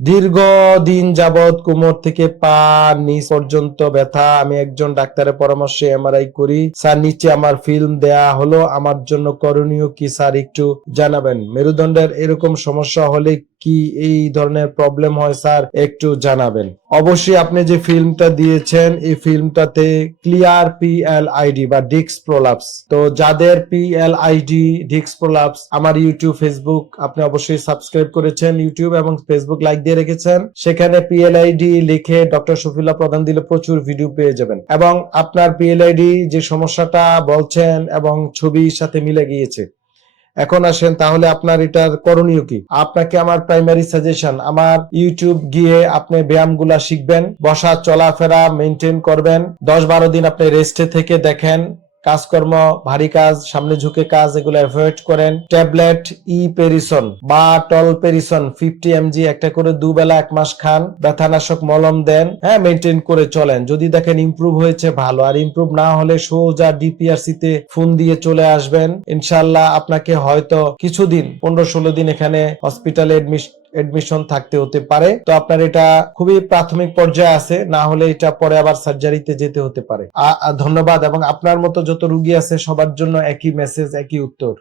দীর্ঘ দিন যাবৎ কোমর থেকে পা, নিচ পর্যন্ত ব্যথা, আমি একজন ডাক্তারের পরামর্শে এমআরআই করি। স্যার, নিচে আমার ফিল্ম দেয়া হলো। আমার জন্য করণীয় কি, স্যার, একটু জানাবেন। মেরুদণ্ডের এরকম সমস্যা হলে কি এই ধরনের প্রবলেম হয় স্যার, একটু জানাবেন। অবশ্যই আপনি যে ফিল্মটা দিয়েছেন, এই ফিল্মটাতে ক্লিয়ার পিএল আইডি বা ডিক্স প্রোলাপস তো যাদের পিএল আইডি ডিক্স প্রোলাপস আমার ইউটিউব ফেসবুক আপনি অবশ্যই সাবস্ক্রাইব করেছেন ইউটিউব এবং ফেসবুক লাইক দিয়ে রেখেছেন। সেখানে পিএল আইডি লিখে ডক্টর শফিউল্লাহ প্রধান দিলে প্রচুর ভিডিও পেয়ে যাবেন। এবং আপনার পিএল আইডি যে সমস্যাটা বলছেন এবং ছবির সাথে মিলে গিয়েছে এখন আসেন, তাহলে আপনার এটার করণীয় কি? আপনাকে আমার প্রাইমারি সাজেশন আমার ইউটিউব গিয়ে আপনি ব্যায়ামগুলা শিখবেন, বসা, চলাফেরা মেনটেন করবেন, দশ বারো দিন আপনি রেস্টে থেকে দেখেন কাজকর্ম, ভারী কাজ, সামনে ঝুঁকে কাজ, এগুলো অ্যাভয়েড করেন। ট্যাবলেট ই পেরিসন বা টল পেরিসন ফিফটি এমজি একটা করে দুবেলা এক মাস খান। ব্যথানাশক মলম দেন হ্যাঁ মেনটেন করে চলেন। যদি দেখেন ইমপ্রুভ হয়েছে, ভালো। আর ইমপ্রুভ না হলে সোজা ডিপিআরসি তে ফোন দিয়ে চলে আসবেন। ইনশাল্লাহ আপনাকে হয়তো কিছুদিন, পনেরো ষোলো দিন এখানে হসপিটালে এডমিশন থাকতে হতে পারে। তো আপনার এটা খুবই প্রাথমিক পর্যায়ে আছে, না হলে এটা পরে আবার সার্জারিতে যেতে হতে পারে। ধন্যবাদ এবং আপনার মতো যত রুগী আছে, সবার জন্য একই মেসেজ একই উত্তর।